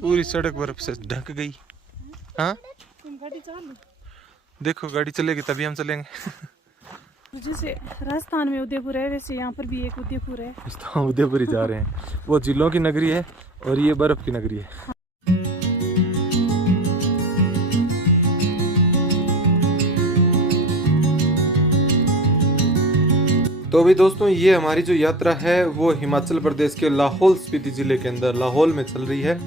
पूरी सड़क बर्फ से ढक गई। हाँ देखो गाड़ी चलेगी तभी हम चलेंगे। जैसे राजस्थान में उदयपुर है वैसे यहाँ पर भी एक उदयपुर है। हम उदयपुर ही जा रहे हैं। वो झीलों की नगरी है और ये बर्फ की नगरी है। तो अभी दोस्तों ये हमारी जो यात्रा है वो हिमाचल प्रदेश के लाहौल स्पीति जिले के अंदर लाहौल में चल रही है।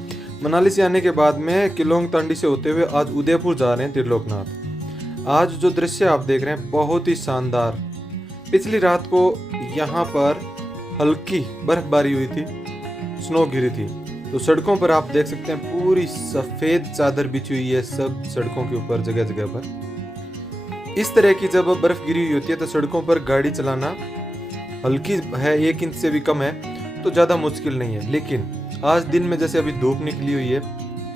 मनाली से आने के बाद में किलोंग तांडी से होते हुए आज उदयपुर जा रहे हैं त्रिलोकनाथ। आज जो दृश्य आप देख रहे हैं बहुत ही शानदार। पिछली रात को यहाँ पर हल्की बर्फबारी हुई थी, स्नो गिरी थी, तो सड़कों पर आप देख सकते हैं पूरी सफेद चादर बिछी हुई है सब सड़कों के ऊपर जगह जगह पर। इस तरह की जब बर्फ गिरी हुई होती है तो सड़कों पर गाड़ी चलाना हल्की है, 1 इंच से भी कम है तो ज़्यादा मुश्किल नहीं है। लेकिन आज दिन में जैसे अभी धूप निकली हुई है,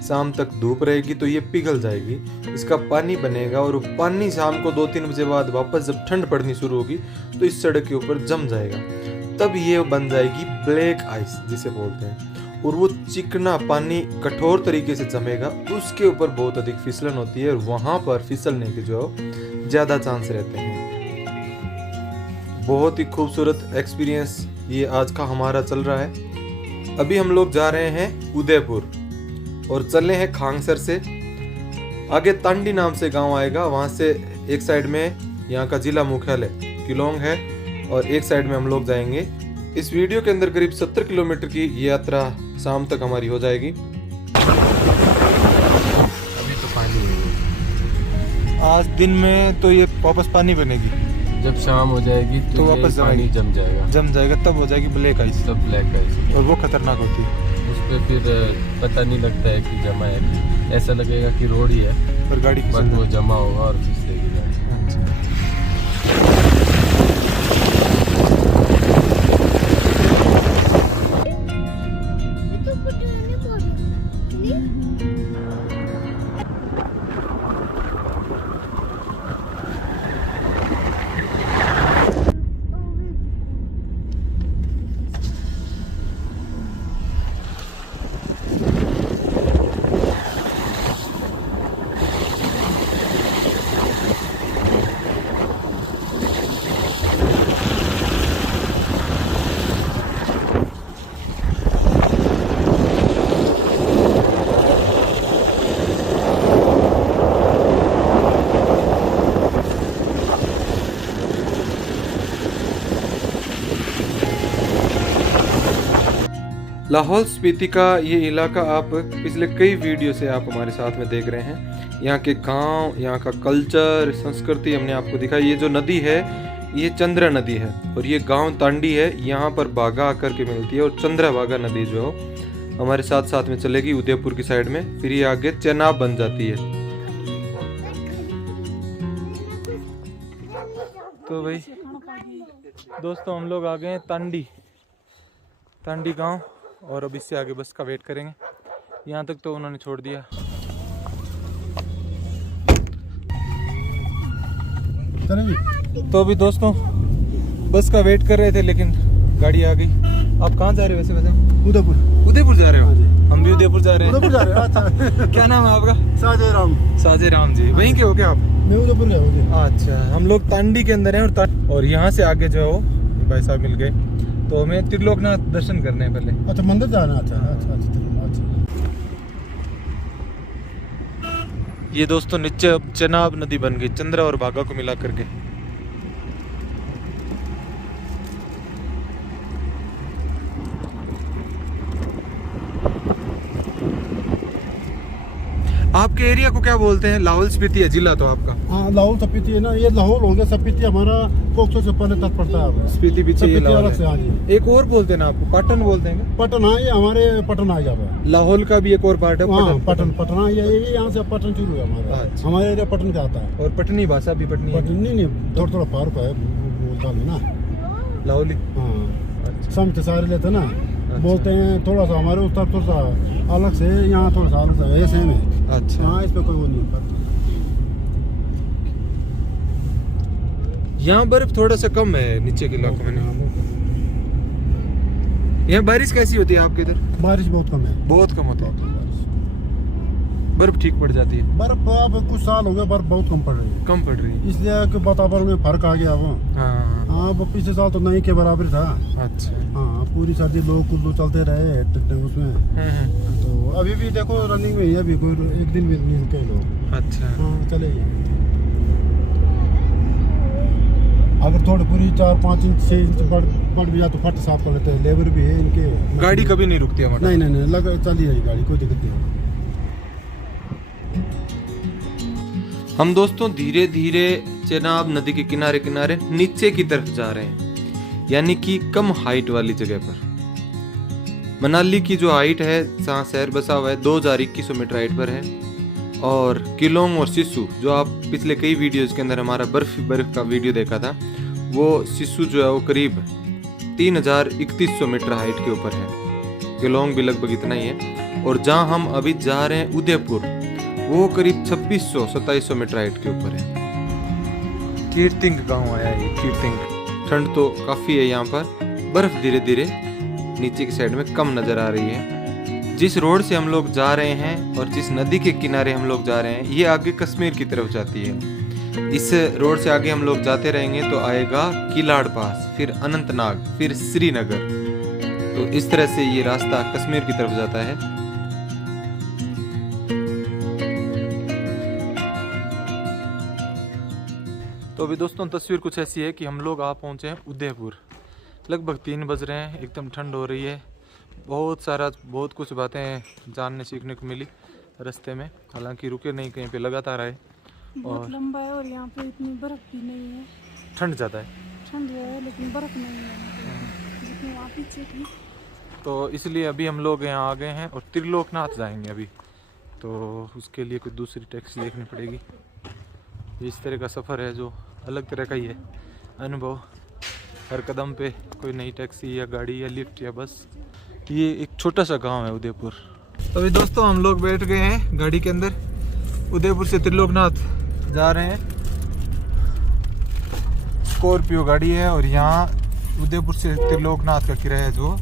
शाम तक धूप रहेगी तो ये पिघल जाएगी, इसका पानी बनेगा और पानी शाम को 2-3 बजे बाद वापस जब ठंड पड़नी शुरू होगी तो इस सड़क के ऊपर जम जाएगा। तब ये बन जाएगी ब्लैक आइस जिसे बोलते हैं, और वो चिकना पानी कठोर तरीके से जमेगा, उसके ऊपर बहुत अधिक फिसलन होती है और वहां पर फिसलने के जो ज्यादा चांस रहते हैं। बहुत ही खूबसूरत एक्सपीरियंस ये आज का हमारा चल रहा है। अभी हम लोग जा रहे हैं उदयपुर और चले हैं खांगसर से आगे तांडी नाम से गांव आएगा, वहां से एक साइड में यहाँ का जिला मुख्यालय किलोंग है और एक साइड में हम लोग जाएंगे। इस वीडियो के अंदर करीब 70 किलोमीटर की यात्रा शाम तक हमारी हो जाएगी। अभी तो पानी है। आज दिन में तो ये वापस पानी बनेगी, जब शाम हो जाएगी तो वापस पानी जम जाएगा, तब हो जाएगी ब्लैक आइस, तब ब्लैक आइस, और वो खतरनाक होती है। उस पे फिर पता नहीं लगता है कि जमा है, ऐसा लगेगा कि रोड ही है पर गाड़ी वो जमा होगा और फिसलेगी गाड़ी। लाहौल स्पीति का ये इलाका आप पिछले कई वीडियो से आप हमारे साथ में देख रहे हैं। यहाँ के गांव, यहाँ का कल्चर, संस्कृति हमने आपको दिखाई। ये जो नदी है ये चंद्रा नदी है और ये गांव तांडी है, यहाँ पर बागा आकर के मिलती है और चंद्रा बागा नदी जो हमारे साथ साथ में चलेगी उदयपुर की साइड में, फिर ये आगे चेनाब बन जाती है। तो भाई दोस्तों हम लोग आ गए हैं तांडी गांव और अब इससे आगे बस का वेट करेंगे। यहाँ तक तो उन्होंने छोड़ दिया। तो अभी दोस्तों बस का वेट कर रहे थे लेकिन गाड़ी आ गई। आप कहाँ जा रहे हो वैसे उदयपुर जा रहे हो? हम भी उदयपुर जा रहे हैं। अच्छा क्या नाम है आपका? साजे राम जी। वहीं के हो क्या आप? मैं उदयपुर गया हूँ। अच्छा हम लोग तांडी के अंदर हैं और यहाँ से आगे जो है भाई साहब मिल गए तो हमें त्रिलोकनाथ दर्शन करने हैं पहले। अच्छा मंदिर जाना। अच्छा। ये दोस्तों नीचे चेनाब नदी बन गई चंद्रा और बागा को मिला करके। आपके एरिया को क्या बोलते हैं? लाहौल स्पीति है जिला तो आपका? हाँ लाहौल स्पीति है ना, ये लाहौल हो गया, स्पीति हमारा कोकसर से पहले तक पड़ता है। स्पीति पीछे ये लाहौल से। हाँ जी। एक और बोलते हैं ना आपको, पटन बोलते हैं? पटन। हाँ ये हमारे पटन आ जाए। लाहौल का भी एक और पार्ट है पटन। ये यहाँ से पटन शुरू है हमारा। हमारे एरिया पटन का आता है। और पटनी भाषा भी पटनी नहीं थोड़ा फर्क है बोलता है ना लाहौली। हाँ समझते सारे लेते ना बोलते हैं, थोड़ा सा हमारे उस तरफ थोड़ा सा अलग से, यहाँ थोड़ा सा अलग से सेम है। अच्छा हाँ इस पे कोई वो नहीं करता। यहाँ बर्फ थोड़ा सा कम है नीचे के इलाकों में। यहाँ बारिश कैसी होती है आपके इधर? बारिश बहुत कम है। बहुत कम होती है। बर्फ ठीक पड़ जाती है? बर्फ अब कुछ साल हो गए बर्फ बहुत कम पड़ रही है, कम पड़ रही है। इसलिए कि वातावरण में फर्क आ गया अब। हाँ हाँ अब पिछले साल तो नहीं के बराबर था। अच्छा। हाँ पूरी सर्दी लोग कुल्लू चलते रहे उसमें। तो अभी भी देखो रनिंग में ही है, अभी कोई एक दिन भी नहीं रुके लोग। अच्छा। हाँ चले अगर थोड़ी पूरी 4-5 इंच 6 इंच बढ़ भी जा तो फट साफ कर लेते हैं, लेबर भी है इनके। गाड़ी कभी नहीं रुकती है? नहीं नहीं नहीं लग चली है गाड़ी, कोई दिक्कत नहीं। हम दोस्तों धीरे धीरे चेनाब नदी के किनारे किनारे नीचे की तरफ जा रहे हैं, यानी कि कम हाइट वाली जगह पर। मनाली की जो हाइट है जहाँ शहर बसा हुआ है 2100 मीटर हाइट पर है, और किलोंग और सिस्सू जो आप पिछले कई वीडियोज के अंदर हमारा बर्फ का वीडियो देखा था, वो सिस्सू जो है वो करीब 3100 मीटर हाइट के ऊपर है। किलोंग भी लगभग इतना ही है, और जहाँ हम अभी जा रहे हैं उदयपुर वो करीब 2600-2700 मीटर हाइट के ऊपर है। कीर्तिंग गांव आया है, कीर्तिंग। ठंड तो काफ़ी है यहाँ पर, बर्फ धीरे धीरे नीचे की साइड में कम नज़र आ रही है। जिस रोड से हम लोग जा रहे हैं और जिस नदी के किनारे हम लोग जा रहे हैं ये आगे कश्मीर की तरफ जाती है। इस रोड से आगे हम लोग जाते रहेंगे तो आएगा किलाड़ पास, फिर अनंतनाग, फिर श्रीनगर। तो इस तरह से ये रास्ता कश्मीर की तरफ जाता है। तो अभी दोस्तों तस्वीर कुछ ऐसी है कि हम लोग आ पहुँचे हैं उदयपुर। लगभग 3 बज रहे हैं, एकदम ठंड हो रही है। बहुत कुछ बातें जानने सीखने को मिली रास्ते में, हालांकि रुके नहीं कहीं पे, लगातार आए। बहुत लंबा है और यहाँ पे इतनी बर्फ भी नहीं है। ठंड ज़्यादा है? ठंड है लेकिन बर्फ नहीं है जितनी वहाँ पीछे थी। तो इसलिए अभी हम लोग यहाँ आ गए हैं और त्रिलोकनाथ जाएंगे अभी, तो उसके लिए कोई दूसरी टैक्सी देखनी पड़ेगी। इस तरह का सफ़र है जो अलग तरह का ही है अनुभव, हर कदम पे कोई नई टैक्सी या गाड़ी या लिफ्ट या बस। ये एक छोटा सा गांव है उदयपुर। तो अभी दोस्तों हम लोग बैठ गए हैं गाड़ी के अंदर, उदयपुर से त्रिलोकनाथ जा रहे हैं। स्कॉर्पियो गाड़ी है और यहाँ उदयपुर से त्रिलोकनाथ का किराया जो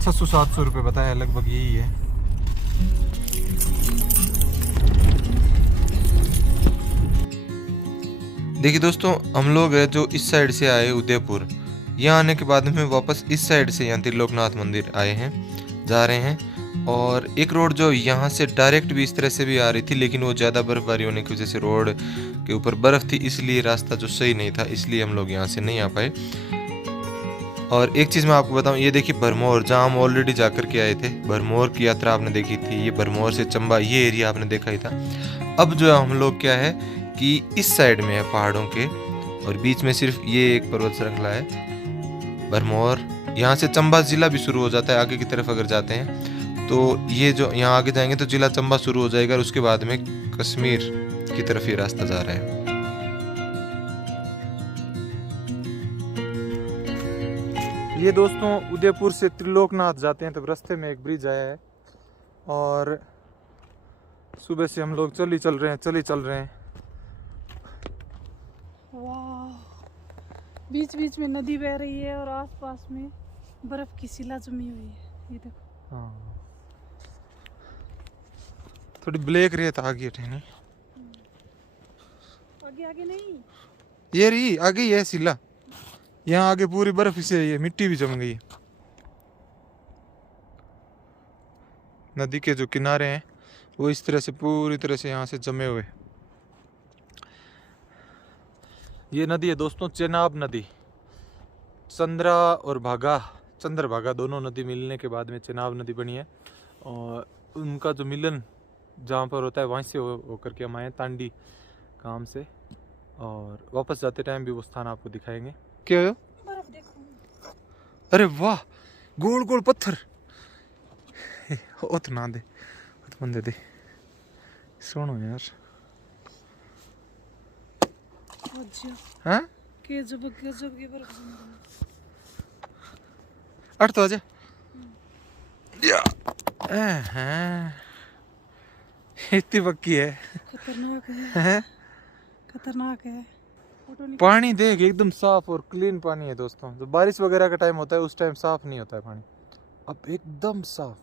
600-700 रुपये बताया, लगभग यही है। देखिए दोस्तों हम लोग है जो इस साइड से आए उदयपुर, यहाँ आने के बाद में वापस इस साइड से यहाँ त्रिलोकनाथ मंदिर आए हैं, जा रहे हैं। और एक रोड जो यहाँ से डायरेक्ट भी इस तरह से भी आ रही थी, लेकिन वो ज़्यादा बर्फबारी होने की वजह से रोड के ऊपर बर्फ़ थी, इसलिए रास्ता जो सही नहीं था, इसलिए हम लोग यहाँ से नहीं आ पाए। और एक चीज़ मैं आपको बताऊँ, ये देखिए भरमौर, जहाँ हम ऑलरेडी जाकर के आए थे, भरमौर की यात्रा आपने देखी थी। ये भरमौर से चंबा ये एरिया आपने देखा ही था। अब जो है हम लोग क्या है कि इस साइड में है पहाड़ों के, और बीच में सिर्फ ये एक पर्वत श्रृंखला है भरमौर। यहाँ से चंबा ज़िला भी शुरू हो जाता है आगे की तरफ अगर जाते हैं तो। ये जो यहाँ आगे जाएंगे तो ज़िला चंबा शुरू हो जाएगा, और उसके बाद में कश्मीर की तरफ ये रास्ता जा रहा है। ये दोस्तों उदयपुर से त्रिलोकनाथ जाते हैं तब रास्ते में एक ब्रिज आया है, और सुबह से हम लोग चल ही चल रहे हैं। वाह, बीच बीच में नदी बह रही है और आसपास में बर्फ की शिला जमी हुई है। ये देखो। हाँ थोड़ी ब्लैक रेत आ गई है। आगे नहीं, ये रही आ गई है शिला, यहाँ आगे पूरी बर्फ से ये मिट्टी भी जम गई है। नदी के जो किनारे हैं वो इस तरह से पूरी तरह से यहाँ से जमे हुए। ये नदी है दोस्तों चेनाब नदी। चंद्रभागा दोनों नदी मिलने के बाद में चेनाब नदी बनी है, और उनका जो मिलन जहाँ पर होता है वहीं से होकर के हम आए तांडी गांव से, और वापस जाते टाइम भी वो स्थान आपको दिखाएंगे। क्या है? बर्फ देखो। अरे वाह, गोल गोल पत्थर। ओत ना दे, ओत बंदे दे, सुनो यार। हाँ के जब की बर्फ जम रही है। अट तो आजा। इतनी पक्की है। खतरनाक है। पानी देख एकदम साफ और क्लीन पानी है दोस्तों। जब बारिश वगैरह का टाइम होता है उस टाइम साफ नहीं होता है पानी, अब एकदम साफ,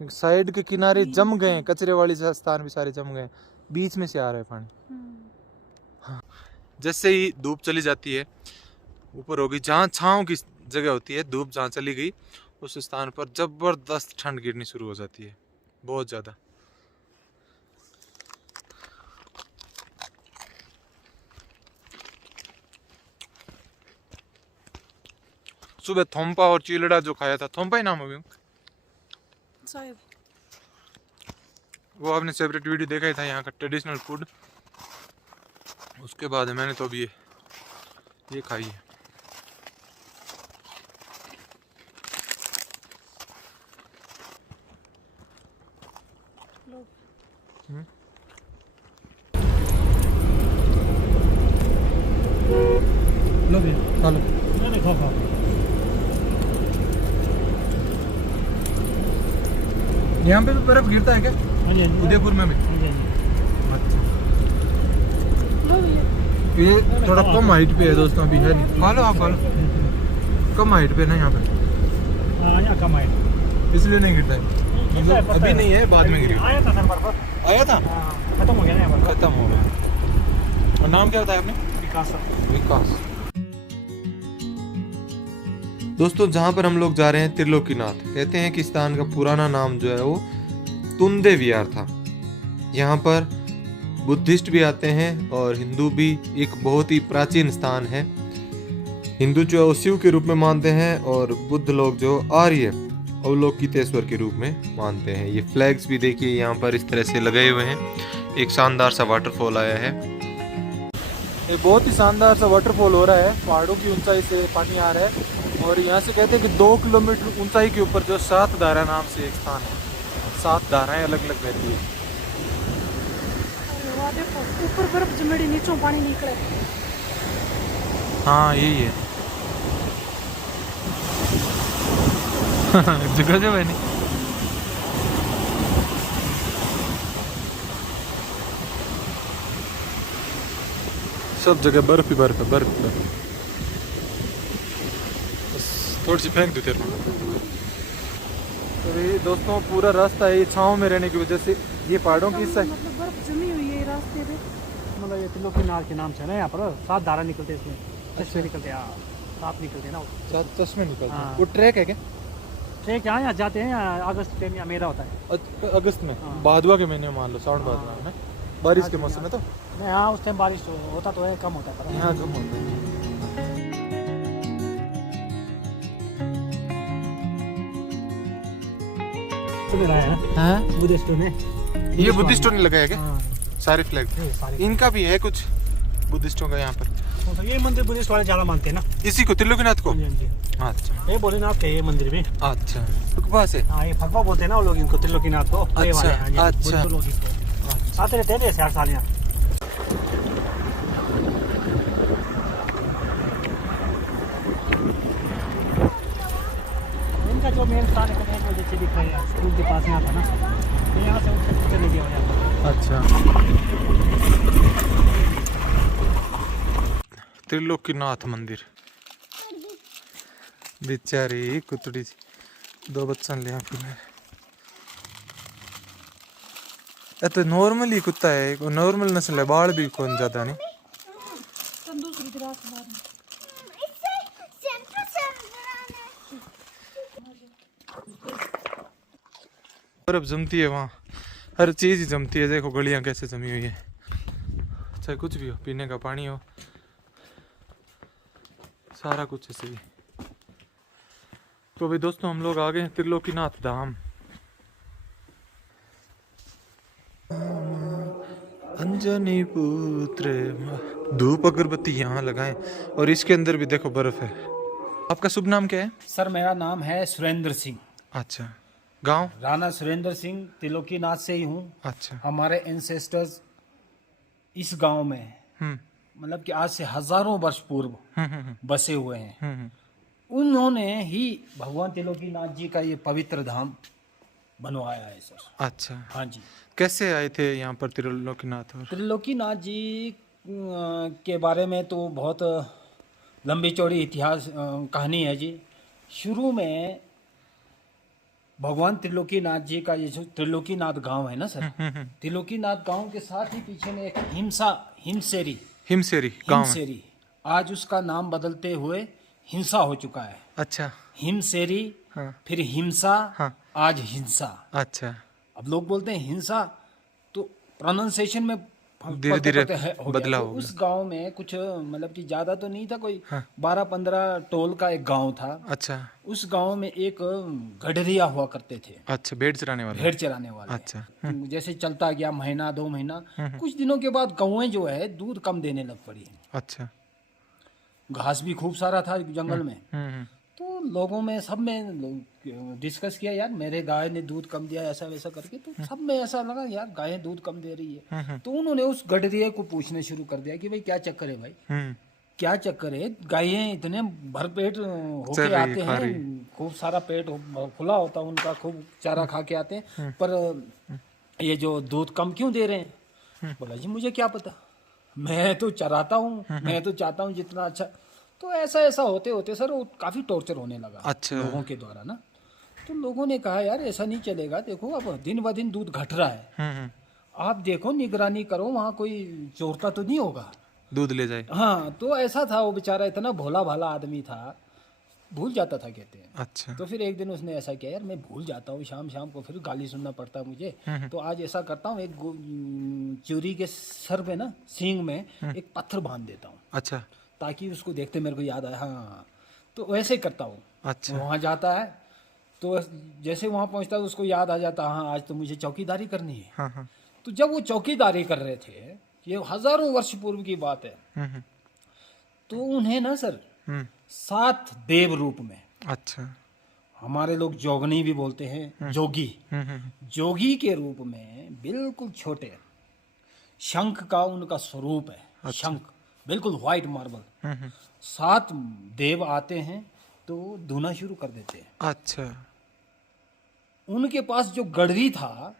क्योंकि साइड के किनारे जम गए हैं, कचरे वाले स्थान भी सारे जम गए, बीच में से आ रहा है पानी। हाँ, जैसे ही धूप चली जाती है ऊपर होगी, जहाँ छांव की जगह होती है, धूप जहाँ चली गई उस स्थान पर जबरदस्त ठंड गिरनी शुरू हो जाती है, बहुत ज़्यादा। सुबह थोम्पा और चिलड़ा जो खाया था, थोम्पा ही नाम होगी शायद। वो आपने सेपरेट वीडियो देखा ही था, यहाँ का ट्रेडिशनल फूड। उसके बाद मैंने तो अभी ये खाई है। लो भी खा लो। नहीं खा खा। यहाँ पे भी बर्फ गिरता है क्या? हाँ जी, हाँ जी। उदयपुर में भी? हाँ जी, हाँ जी। अच्छा, लो भैया। ये थोड़ा कम हाइट पे है दोस्तों, अभी है नहीं। खा लो आप, खा लो। कम हाइट पे ना यहाँ पे, हाँ, यहाँ कम है। इसलिए नहीं गिरता है। मतलब अभी नहीं है, बाद में गिरेगा। आया था सर बर्फ। आया था, हाँ, खत्म हो गया ना यहाँ पर। खत्म हो गया। और नाम क्या बताया आपने? विकास। विकास। दोस्तों जहाँ पर हम लोग जा रहे हैं त्रिलोकीनाथ, कहते हैं कि स्थान का पुराना नाम जो है वो तुंदे विहार था। यहाँ पर बुद्धिस्ट भी आते हैं और हिंदू भी। एक बहुत ही प्राचीन स्थान है। हिंदू जो है वो शिव के रूप में मानते हैं और बुद्ध लोग जो आर्य अवलोकितेश्वर के रूप में मानते हैं। ये फ्लैग्स भी देखिए यहाँ पर इस तरह से लगाए हुए हैं। एक शानदार सा वाटरफॉल आया है। ये बहुत ही शानदार सा वाटरफॉल हो रहा है, पहाड़ों की ऊंचाई से पानी आ रहा है। और यहाँ से कहते हैं कि 2 किलोमीटर ऊंचाई के ऊपर जो 7 धारा नाम से एक स्थान है, 7 धाराएं अलग अलग बहती है। अरे वाह, देखो ऊपर बर्फ जमेड़ी, नीचों पानी निकले। हाँ यही है। जगह जगह है नहीं, सब जगह बर्फ ही बर्फ है, बर्फ बर्फ। बस थोड़ी सी फेंक दो तेरे को। तो ये दोस्तों पूरा रास्ता है ये छाँव में रहने की वजह से, ये पहाड़ों की हिस्सा है। मतलब बर्फ जमी हुई है रास्ते पे। मतलब ये त्रिलोकीनाथ के नाम से ना यहाँ पर 7 धारा निकलते हैं, इसमें चश्मे निकलते हैं। 7 निकलते हैं ना। चश्मे निकलते हैं। हाँ। वो ट्रैक है क्या? ट्रेक यहाँ जाते हैं, अगस्त टाइम या मेरा होता है। अगस्त में, हाँ। भादवा के महीने में मान लो, साउंड भादवा में, बारिश के मौसम में। तो नहीं, हाँ उस टाइम बारिश होता तो है, कम होता है। यहाँ कम होता है। लगाया है ना हाँ? बुद्धिस्टों ने। ये बुद्धिस्टों ने लगाया क्या? हाँ, सारे फ्लैग? ये सारे। इनका भी है कुछ बुद्धिस्टों का यहाँ पर। तो ये मंदिर बुद्धिस्ट वाले ज्यादा मानते हैं ना। इसी को, त्रिलोकीनाथ को? हाँ जी, हाँ जी। अच्छा ये भोलेनाथ के ये मंदिर भी। अच्छा, फुकबा से। हाँ, ये फगवा बोलते हैं ना वो लोग इनको, त्रिलोकीनाथ को। ये वाले, हाँ जी, अच्छा। बुद्ध लोग इसको आते रहते हैं 4 साल यहाँ। इनका जो मेन स्थान है, जैसे दिख रहा है स्कूल के पास यहाँ था ना, ये यहाँ से उठ चले गया हो जाता। अच्छा, त्रिलोकीनाथ मंदिर। बेचारी कुतड़ी 2 बच्चा लिया फिर। ये तो नॉर्मली कुत्ता है, नॉर्मल नस्ल है, बाल भी कौन ज्यादा नहीं। दूसरी ग्रास मार। बर्फ जमती है वहाँ, हर चीज ही जमती है। देखो गलियां कैसे जमी हुई है, चाहे कुछ भी हो, पीने का पानी हो, सारा कुछ ऐसे ही। तो भाई दोस्तों हम लोग आ गए हैं त्रिलोकीनाथ धाम। अंजनी पुत्र, धूप अगरबत्ती यहाँ लगाएं। और इसके अंदर भी देखो बर्फ है। आपका शुभ नाम क्या है? सर मेरा नाम है सुरेंद्र सिंह, अच्छा, गांव? राणा सुरेंद्र सिंह, त्रिलोकीनाथ से ही हूँ। अच्छा। हमारे एंसेस्टर्स इस गांव में हम्म मतलब कि आज से हजारों वर्ष पूर्व बसे हुए हैं। हम्म। उन्होंने ही भगवान त्रिलोकीनाथ जी का ये पवित्र धाम बनवाया है सर। अच्छा, हाँ जी। कैसे आए थे यहाँ पर त्रिलोकीनाथ? और त्रिलोकीनाथ जी के बारे में तो बहुत लंबी चौड़ी इतिहास कहानी है जी। शुरू में भगवान त्रिलोकीनाथ जी का ये जो त्रिलोकीनाथ गांव है ना सर, त्रिलोकीनाथ गांव के साथ ही पीछे में एक हिमसेरी गाँव है। हिमसेरी, आज उसका नाम बदलते हुए हिंसा हो चुका है। अच्छा हिमसेरी, हाँ। फिर हिंसा, हाँ। आज हिंसा। अच्छा, अब लोग बोलते हैं हिंसा, तो प्रोनाउंसिएशन में धीरे-धीरे बदला तो हो उस गांव में कुछ मतलब कि ज्यादा तो नहीं था, कोई हाँ। 12-15 टोल का एक गांव था। अच्छा उस गांव में एक गडरिया हुआ करते थे, अच्छा, भेड़ चराने वाला। भेड़ चराने वाले। अच्छा जैसे चलता गया महीना 2 महीना, कुछ दिनों के बाद गौएं जो है दूध कम देने लग पड़ी। अच्छा। घास भी खूब सारा था जंगल में, हम्म। तो लोगों में सब में डिस्कस किया, यार मेरे गाय ने दूध कम दिया ऐसा वैसा करके। तो सब में ऐसा लगा यार गाय दूध कम दे रही है। तो उन्होंने उस गडरिये को पूछने शुरू कर दिया कि भाई क्या चक्कर है भाई, क्या चक्कर है, गायें इतने भरपेट होके आते हैं, खूब सारा पेट खुला होता है उनका, खूब चारा खा के आते हैं, पर ये जो दूध कम क्यों दे रहे हैं? बोला जी मुझे क्या पता, मैं तो चराता हूँ, मैं तो चाहता हूँ जितना अच्छा। तो ऐसा ऐसा होते होते सर वो काफी टॉर्चर होने लगा। अच्छा। लोगों के द्वारा ना। तो लोगों ने कहा यार ऐसा नहीं चलेगा, देखो अब दिन ब दिन दूध घट रहा है, आप देखो निगरानी करो, वहाँ कोई चोरता तो नहीं होगा, दूध ले जाए। हाँ। तो ऐसा था, वो बेचारा इतना भोला भाला आदमी था, भूल जाता था कहते हैं। अच्छा। तो फिर एक दिन उसने ऐसा किया, यार मैं भूल जाता हूँ, शाम शाम को फिर गाली सुनना पड़ता मुझे, तो आज ऐसा करता हूँ, एक चूरी के सर पे ना सींग में एक पत्थर बांध देता हूँ। अच्छा। ताकि उसको देखते मेरे को याद आए। हाँ, तो वैसे ही करता हूँ। अच्छा। वहाँ जाता है तो जैसे वहाँ पहुँचता है उसको याद आ जाता, हाँ आज तो मुझे चौकीदारी करनी है। हाँ। तो जब वो चौकीदारी कर रहे थे, ये हजारों वर्ष पूर्व की बात है, तो उन्हें ना सर 7 देव रूप में, अच्छा। हमारे लोग जोगनी भी बोलते हैं, जोगी, जोगी के रूप में बिल्कुल छोटे शंख का उनका स्वरूप है। शंख बिल्कुल व्हाइट मार्बल। 7 देव आते हैं तो धुना शुरू कर देते हैं। अच्छा। उनके पास जो गढ़वी था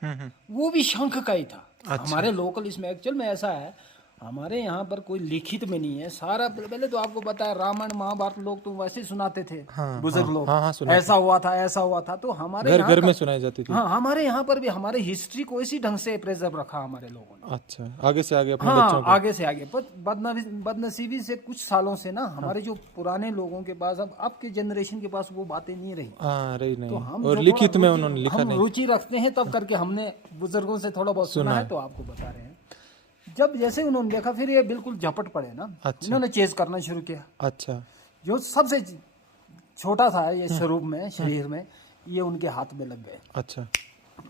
वो भी शंख का ही था। अच्छा। हमारे लोकल इसमें एक्चुअल में ऐसा है, हमारे यहाँ पर कोई लिखित में नहीं है, सारा पहले तो आपको पता है रामायण महाभारत लोग तो वैसे सुनाते थे, बुजुर्ग लोग, ऐसा हुआ था ऐसा हुआ था। तो हमारे घर में सुनाई जाती थी। हाँ, हमारे यहाँ पर भी हमारे हिस्ट्री को इसी ढंग से प्रिजर्व रखा हमारे लोगों ने। अच्छा, आगे से आगे अपने हाँ, बच्चों को। आगे से आगे। पर बदनसीबी से कुछ सालों से ना हमारे जो पुराने लोगों के पास, अब आपके जनरेशन के पास वो बातें नहीं रही। रही नहीं। तो हम और जो लिखित थोड़ा में रुचि- उन्होंने लिखा हम नहीं। रुचि रखते हैं तब करके हमने बुजुर्गों से थोड़ा बहुत सुना है, तो आपको बता रहे हैं। जब जैसे उन्होंने देखा, फिर ये बिल्कुल झपट पड़े ना। अच्छा। इन्होंने चेज करना शुरू किया। अच्छा। जो सबसे छोटा था ये स्वरूप में, शरीर में, ये उनके हाथ में लग गए। अच्छा।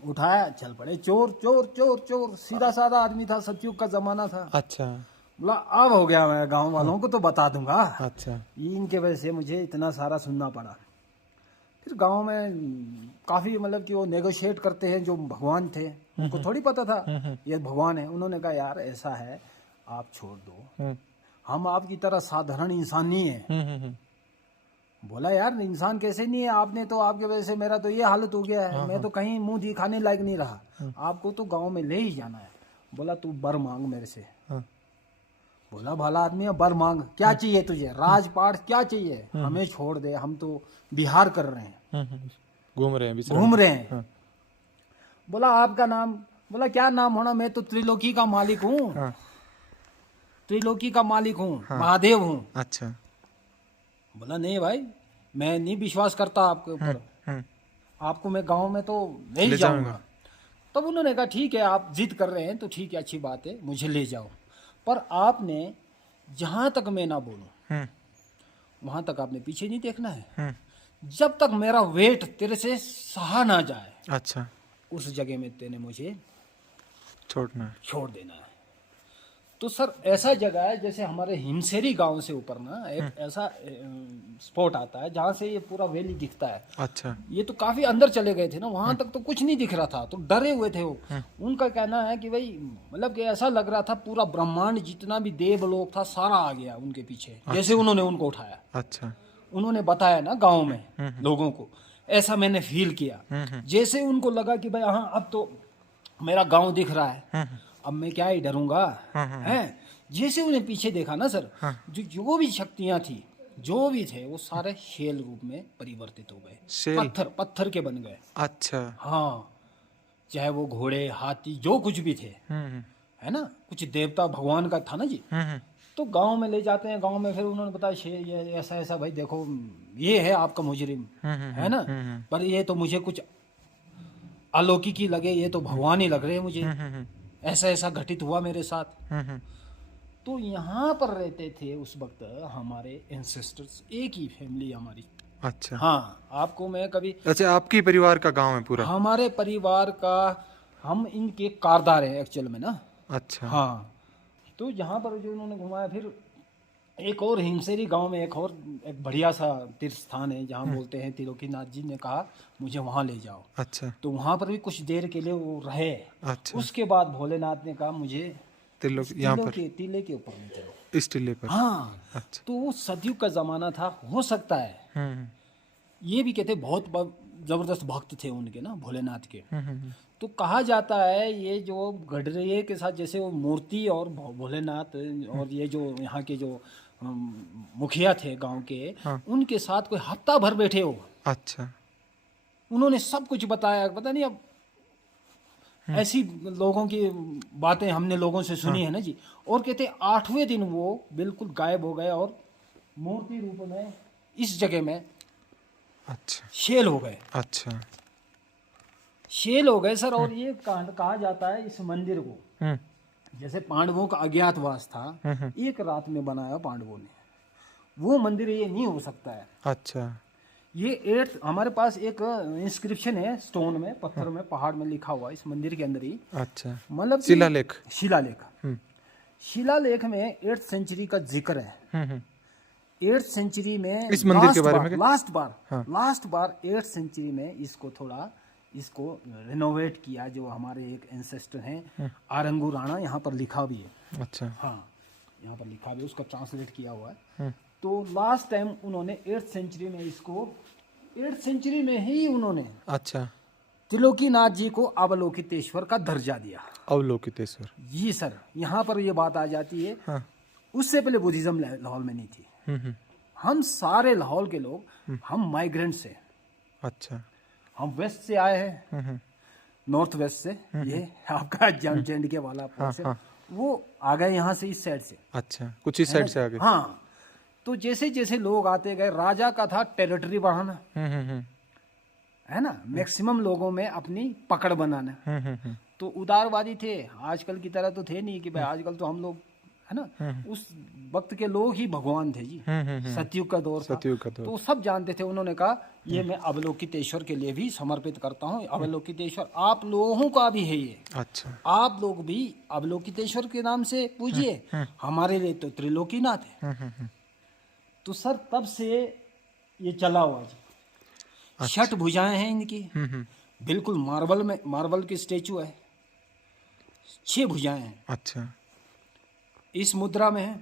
उठाया, चल पड़े, चोर चोर चोर चोर। सीधा साधा आदमी था, सतयुग का जमाना था। अच्छा। बोला अब हो गया, मैं गांव वालों को तो बता दूंगा। अच्छा। इनके वजह से मुझे इतना सारा सुनना पड़ा। फिर गांव में काफी मतलब कि वो नेगोशिएट करते हैं, जो भगवान थे उनको थोड़ी पता था ये भगवान है। उन्होंने कहा यार ऐसा है, आप छोड़ दो, हम आपकी तरह साधारण इंसान नहीं है। बोला यार इंसान कैसे नहीं है, आपने तो, आपके वजह से मेरा तो ये हालत हो गया है, मैं तो कहीं मुंह दिखाने लायक नहीं रहा, आपको तो गांव में ले ही जाना है। बोला तू बर मांग मेरे से। बोला भला आदमी है, बर मांग, क्या चाहिए तुझे, राजपाट क्या चाहिए, हमें छोड़ दे, हम तो बिहार कर रहे हैं, घूम रहे हैं। बोला आपका नाम? बोला क्या नाम होना, मैं तो त्रिलोकी का मालिक हूँ, त्रिलोकी का मालिक हूँ, महादेव हूँ। अच्छा। बोला नहीं भाई, मैं नहीं विश्वास करता आपके ऊपर, आपको मैं गांव में तो ले जाऊंगा। तब उन्होंने कहा ठीक है, आप जिद कर रहे हैं तो ठीक है, अच्छी बात है, मुझे ले जाओ, पर आपने जहां तक मैं ना बोलूं वहां तक आपने पीछे नहीं देखना है। जब तक मेरा वेट तेरे से सहा ना जाए, अच्छा, उस जगह में तेने मुझे छोड़ देना है। तो सर ऐसा जगह है, जैसे हमारे हिमसेरी गांव से ऊपर ना एक ऐसा स्पॉट आता है जहाँ से ये पूरा वैली दिखता है। अच्छा। ये तो काफी अंदर चले गए थे ना, वहां तक तो कुछ नहीं दिख रहा था, तो डरे हुए थे वो। उनका कहना है कि भाई मतलब कि ऐसा लग रहा था पूरा ब्रह्मांड जितना भी देवलोक था सारा आ गया उनके पीछे। अच्छा। जैसे उन्होंने उनको उठाया। अच्छा। उन्होंने बताया ना गाँव में लोगों को, ऐसा मैंने फील किया। जैसे उनको लगा कि भाई हाँ अब तो मेरा गाँव दिख रहा है, अब मैं क्या ही डरूंगा, हैं। जैसे उन्हें पीछे देखा ना सर, जो भी शक्तियां थी जो भी थे वो सारे शेल रूप में परिवर्तित हो गए, शेल? पत्थर के बन गए। अच्छा। हाँ, चाहे वो घोड़े, हाथी, जो कुछ भी थे, है ना, कुछ देवता भगवान का था ना जी। तो गांव में ले जाते हैं, गांव में फिर उन्होंने बताया शेर ये ऐसा ऐसा, भाई देखो ये है आपका मुजरिम, है ना, पर ये तो मुझे कुछ अलौकिक ही लगे, ये तो भगवान ही लग रहे हैं मुझे, ऐसा ऐसा घटित हुआ मेरे साथ। तो यहाँ पर रहते थे उस वक्त हमारे एंसेस्टर्स, एक ही फैमिली हमारी। अच्छा। हाँ, आपको मैं कभी, अच्छा, आपकी परिवार का गांव है पूरा? हमारे परिवार का, हम इनके कारदार हैं एक्चुअल में ना। अच्छा। हाँ, तो यहाँ पर जो उन्होंने घुमाया, फिर एक और हिमसेरी गांव में एक बढ़िया सा तीर्थ स्थान है जहाँ बोलते हैं, त्रिलोकीनाथ जी ने कहा मुझे वहाँ ले जाओ। अच्छा। तो वहाँ पर भी कुछ देर के लिए वो रहे। अच्छा। उसके बाद भोलेनाथ ने कहा मुझे यहाँ पर टीले के ऊपर ले चलो, इस टीले पर। हाँ। अच्छा। तो वो सतयुग का जमाना था, हो सकता है। ये भी कहते बहुत जबरदस्त भक्त थे उनके ना, भोलेनाथ के। तो कहा जाता है ये जो गडरिये के साथ, जैसे वो मूर्ति और भोलेनाथ और ये जो यहाँ के जो मुखिया थे गांव के, उनके साथ कोई हफ्ता भर बैठे हो। अच्छा। उन्होंने सब कुछ बताया, पता नहीं अब ऐसी लोगों की बातें हमने लोगों से सुनी है ना जी। और कहते 8वें दिन वो बिल्कुल गायब हो गए और मूर्ति रूप में इस जगह में अच्छा शेल हो गए। अच्छा, शेल हो गए सर। और ये कहा जाता है इस मंदिर को, जैसे पांडवों का अज्ञातवास था, एक रात में बनाया पांडवों ने, वो मंदिर ये नहीं हो सकता है। अच्छा। ये 8 हमारे पास एक इंस्क्रिप्शन है स्टोन में, पत्थर में, पहाड़ में लिखा हुआ इस मंदिर के अंदर ही। अच्छा, मतलब शिलालेख। शिलालेख में 8th सेंचुरी का जिक्र है। 8th सेंचुरी में इस मंदिर के बारे में लास्ट बार 8th सेंचुरी में इसको रिनोवेट किया, जो हमारे एक एंसेस्टर हैं आरंगू राणा, यहाँ पर लिखा भी है। अच्छा। हाँ, यहाँ पर लिखा भी, उसका ट्रांसलेट किया हुआ है। तो लास्ट टाइम उन्होंने 8th सेंचुरी में इसको, 8th सेंचुरी में ही उन्होंने अच्छा त्रिलोकीनाथ जी को अवलोकितेश्वर का दर्जा दिया। अवलोकितेश्वर जी सर, यहाँ पर ये बात आ जाती है। हाँ। उससे पहले बुद्धिज्म लाहौल में नहीं थी। हम सारे लाहौल के लोग, हम माइग्रेंट्स हैं। अच्छा। हम वेस्ट से आए हैं, नॉर्थ वेस्ट से। ये आपका JNK वाला पोर्शन, वो आ गए यहाँ से, इस साइड से। अच्छा, कुछ इस साइड से आ गए। हाँ, तो जैसे जैसे लोग आते गए, राजा का था टेरिटरी बढ़ाना, है ना, मैक्सिमम लोगों में अपनी पकड़ बनाना। तो उदारवादी थे, आजकल की तरह तो थे नहीं कि भाई आजकल तो हम लोग, है ना, उस वक्त के लोग ही भगवान थे जी। सतयुग का दौर था, तो सब जानते थे। उन्होंने कहा ये मैं अवलोकितेश्वर के लिए भी समर्पित करता हूँ। अवलोकितेश्वर आप लोगों का भी है ये। अच्छा। आप लोग भी अवलोकितेश्वर के नाम से पूजिए, हमारे लिए तो त्रिलोकीनाथ है। तो सर तब से ये चला हुआ जी। अच्छा। 6 भुजाएं हैं इनकी, बिल्कुल मार्बल की स्टेचू है। 6 भुजाएं हैं। अच्छा। इस मुद्रा में है।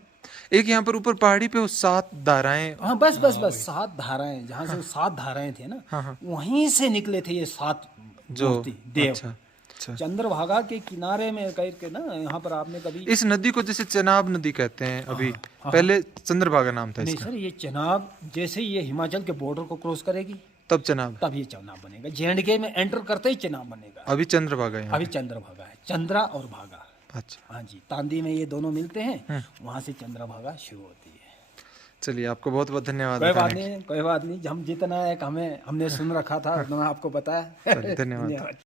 एक यहाँ पर ऊपर पहाड़ी पे वो 7 धाराएं। हाँ, बस 7 धाराएं, जहाँ से 7 धाराएं थे ना, वहीं से निकले थे ये 7 मूर्ति देव। अच्छा। चंद्रभागा के किनारे में कहीं के ना, यहाँ पर आपने कभी इस नदी को जैसे चनाब नदी कहते हैं अभी, पहले चंद्रभागा नाम था नहीं इसका। सर, ये चनाब जैसे ये हिमाचल के बॉर्डर को क्रॉस करेगी तब चनाब, तब ये चनाब बनेगा। JNK में एंटर करते ही चनाब बनेगा। अभी चंद्रभागा है, अभी चंद्रभागा है, चंद्रा और भागा। अच्छा। हाँ जी, तांदी में ये दोनों मिलते हैं, वहाँ से चंद्रभागा शुरू होती है। चलिए, आपको बहुत बहुत धन्यवाद। कोई बात नहीं, हम जितना एक हमने सुन रखा था उतना आपको बताया। धन्यवाद।